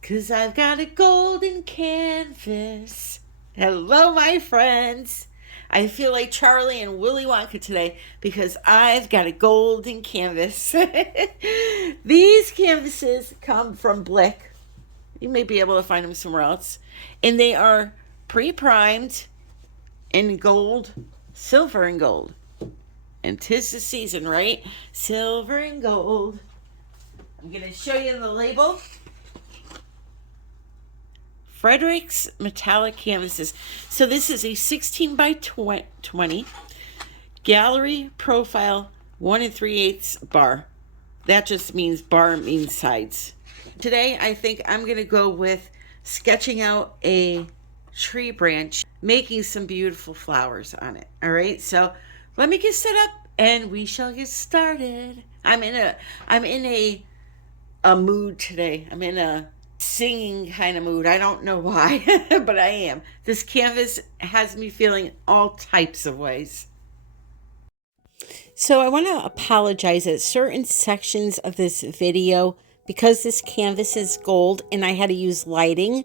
'Cause I've got a golden canvas. Hello, my friends. I feel like Charlie and Willy Wonka today because I've got a golden canvas. These canvases come from Blick. You may be able to find them somewhere else. And they are pre-primed in gold, silver and gold. And 'tis the season, right? Silver and gold. I'm going to show you the label. Frederick's metallic canvases. So this is a 16 by 20 gallery profile 1 3/8 bar. That just means bar means sides. Today I think I'm going to go with sketching out a tree branch, making some beautiful flowers on it. All right, so let me get set up and we shall get started. I'm in a mood today. I'm in a singing kind of mood. I don't know why, but I am. This canvas has me feeling all types of ways. So I want to apologize at certain sections of this video because this canvas is gold and I had to use lighting.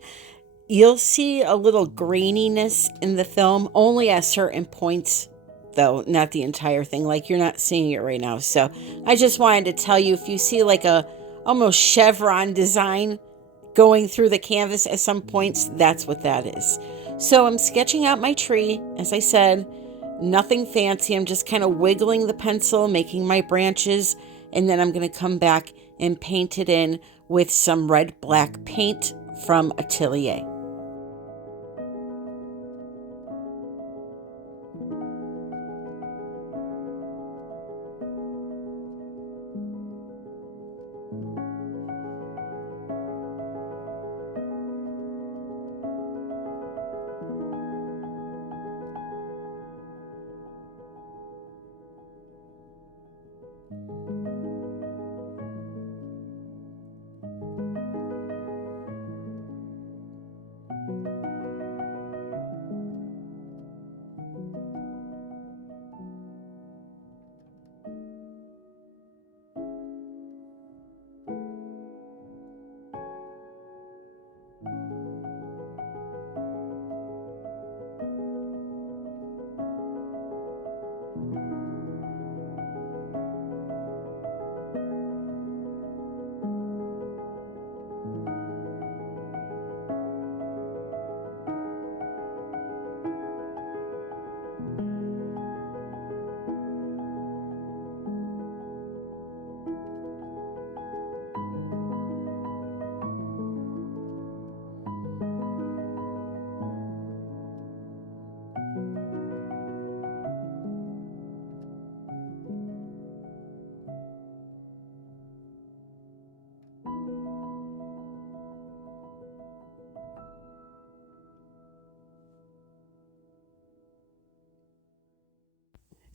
You'll see a little graininess in the film, only at certain points though, not the entire thing. Like you're not seeing it right now. So I just wanted to tell you, if you see like a almost chevron design going through the canvas at some points, that's what that is. So I'm sketching out my tree, as I said, nothing fancy. I'm just kind of wiggling the pencil, making my branches, and then I'm going to come back and paint it in with some red black paint from Atelier.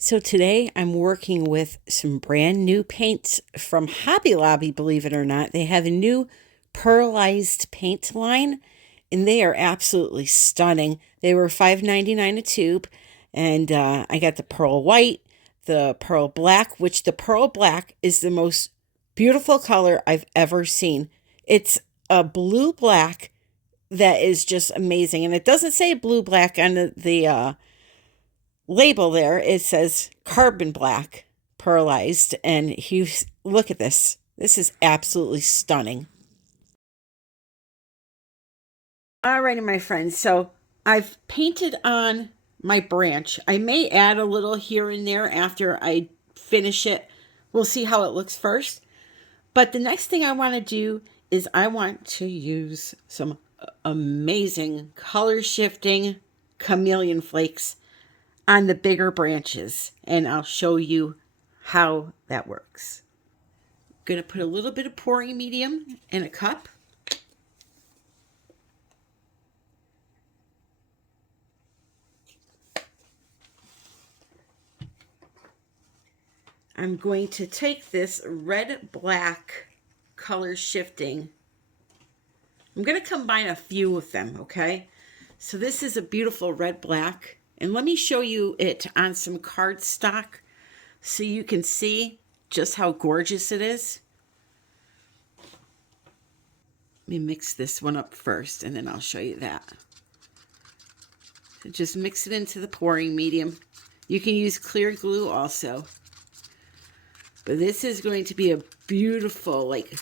So today I'm working with some brand new paints from Hobby Lobby, believe it or not. They have a new pearlized paint line and they are absolutely stunning. They were $5.99 a tube, and I got the pearl white, the pearl black, which the pearl black is the most beautiful color I've ever seen. It's a blue black that is just amazing. And it doesn't say blue black on the label there. It says carbon black pearlized, and look at this. This is absolutely stunning. Alrighty, my friends, so I've painted on my branch. I may add a little here and there after I finish it. We'll see how it looks first. But the next thing I want to do is I want to use some amazing color shifting chameleon flakes on the bigger branches, and I'll show you how that works. I'm going to put a little bit of pouring medium in a cup. I'm going to take this red-black color shifting. I'm going to combine a few of them, okay? So this is a beautiful red-black. And let me show you it on some cardstock so you can see just how gorgeous it is. Let me mix this one up first, and then I'll show you that. So just mix it into the pouring medium. You can use clear glue also. But this is going to be a beautiful, like,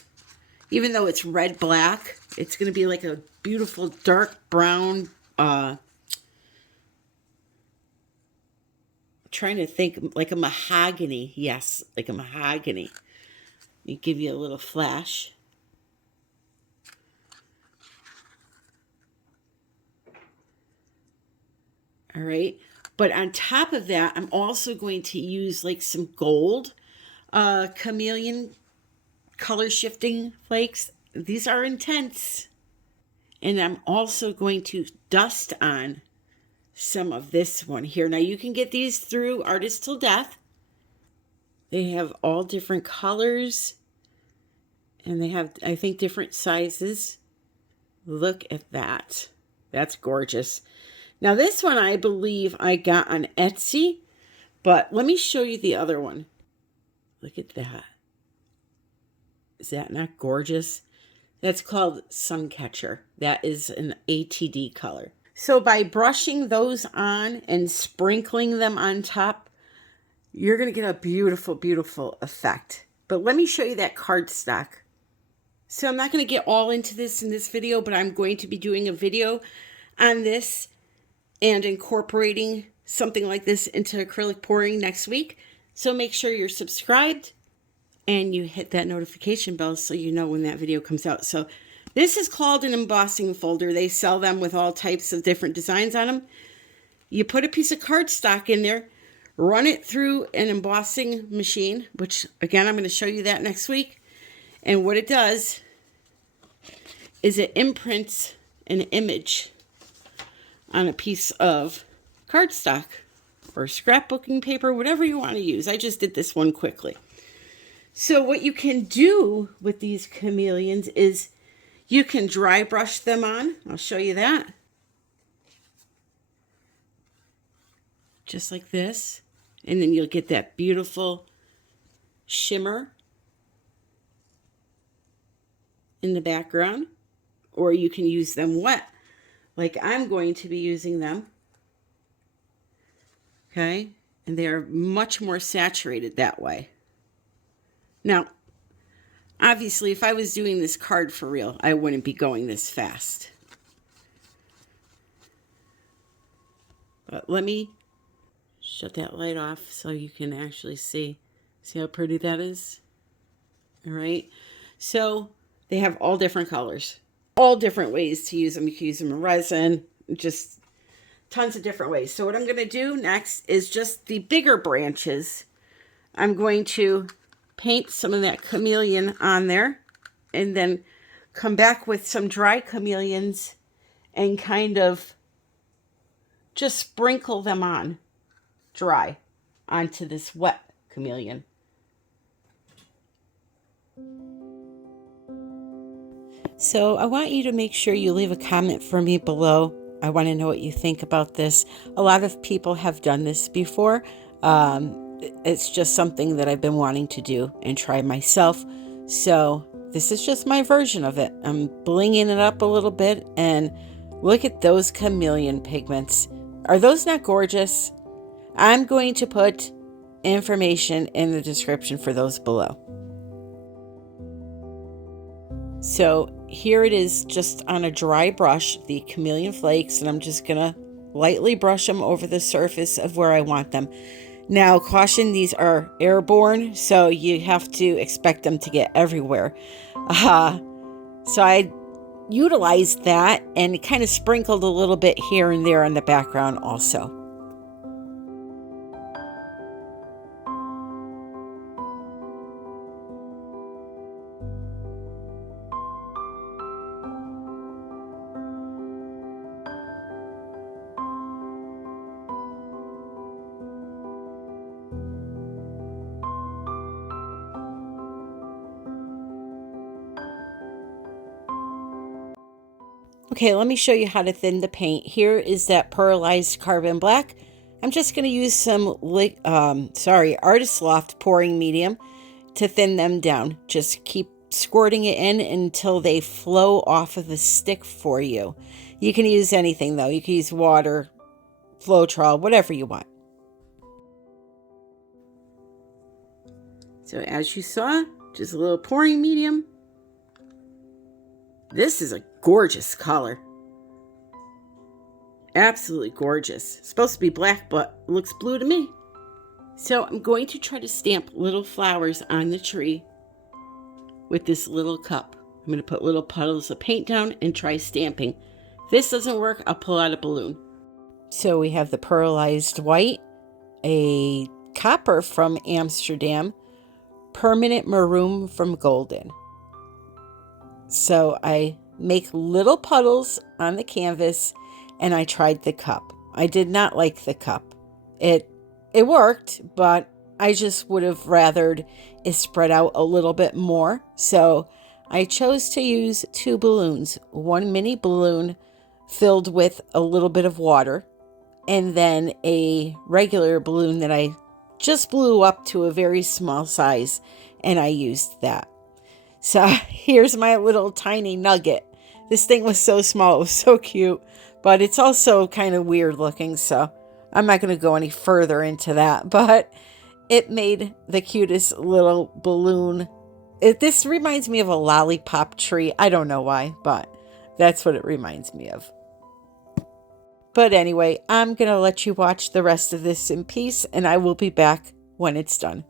even though it's red-black, it's going to be like a beautiful dark brown, trying to think, like a mahogany. Yes, like a mahogany. Let me give you a little flash. All right. But on top of that, I'm also going to use like some gold Chameleon color shifting flakes. These are intense. And I'm also going to dust on some of this one here. Now you can get these through Artist Till Death. They have all different colors. And they have, I think, different sizes. Look at that. That's gorgeous. Now this one I believe I got on Etsy. But let me show you the other one. Look at that. Is that not gorgeous? That's called Suncatcher. That is an ATD color. So by brushing those on and sprinkling them on top, you're going to get a beautiful, beautiful effect. But let me show you that cardstock. So I'm not going to get all into this in this video, but I'm going to be doing a video on this and incorporating something like this into acrylic pouring next week. So make sure you're subscribed and you hit that notification bell so you know when that video comes out. So this is called an embossing folder. They sell them with all types of different designs on them. You put a piece of cardstock in there, run it through an embossing machine, which again, I'm going to show you that next week. And what it does is it imprints an image on a piece of cardstock or scrapbooking paper, whatever you want to use. I just did this one quickly. So what you can do with these chameleons is you can dry brush them on. I'll show you that. Just like this. And then you'll get that beautiful shimmer in the background. Or you can use them wet, like I'm going to be using them. Okay, and they are much more saturated that way. Now, obviously, if I was doing this card for real, I wouldn't be going this fast. But let me shut that light off so you can actually see. See how pretty that is? All right. So they have all different colors, all different ways to use them. You can use them in resin, just tons of different ways. So what I'm going to do next is just the bigger branches. I'm going to paint some of that chameleon on there and then come back with some dry chameleons and kind of just sprinkle them on dry onto this wet chameleon. So I want you to make sure you leave a comment for me below. I want to know what you think about this. A lot of people have done this before. It's just something that I've been wanting to do and try myself. So this is just my version of it. I'm blinging it up a little bit, and look at those chameleon pigments. Are those not gorgeous? I'm going to put information in the description for those below. So here it is, just on a dry brush, the chameleon flakes, and I'm just going to lightly brush them over the surface of where I want them. Now, caution, these are airborne, so you have to expect them to get everywhere. So I utilized that and kind of sprinkled a little bit here and there in the background also. Okay, let me show you how to thin the paint. Here is that pearlized carbon black. I'm just going to use some Artist Loft pouring medium to thin them down. Just keep squirting it in until they flow off of the stick for you. You can use anything though. You can use water, Floetrol, whatever you want. So as you saw, just a little pouring medium. This is a gorgeous color. Absolutely gorgeous. It's supposed to be black, but it looks blue to me. So I'm going to try to stamp little flowers on the tree with this little cup. I'm going to put little puddles of paint down and try stamping. If this doesn't work, I'll pull out a balloon. So we have the pearlized white, a copper from Amsterdam, permanent maroon from Golden. So I make little puddles on the canvas and I tried the cup. I did not like the cup. It worked, but I just would have rathered it spread out a little bit more. So I chose to use 2 balloons, one mini balloon filled with a little bit of water, and then a regular balloon that I just blew up to a very small size, and I used that. So here's my little tiny nugget. This thing was so small, it was so cute, but it's also kind of weird looking, so I'm not going to go any further into that, but it made the cutest little balloon. This reminds me of a lollipop tree. I don't know why, but that's what it reminds me of. But anyway, I'm going to let you watch the rest of this in peace, and I will be back when it's done.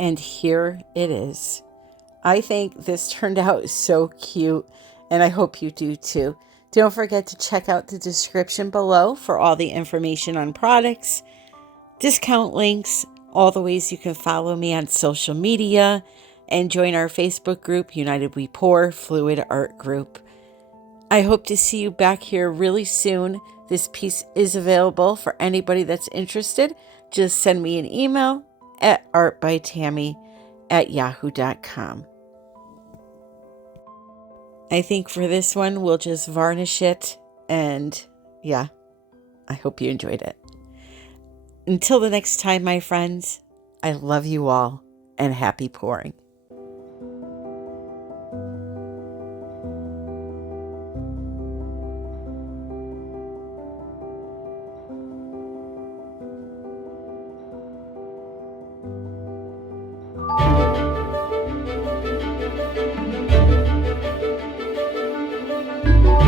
And here it is. I think this turned out so cute, and I hope you do too. Don't forget to check out the description below for all the information on products, discount links, all the ways you can follow me on social media, and join our Facebook group, United We Pour Fluid Art Group. I hope to see you back here really soon. This piece is available for anybody that's interested. Just send me an email at artbytammy@yahoo.com. I think for this one, we'll just varnish it. And yeah, I hope you enjoyed it. Until the next time, my friends, I love you all and happy pouring. you.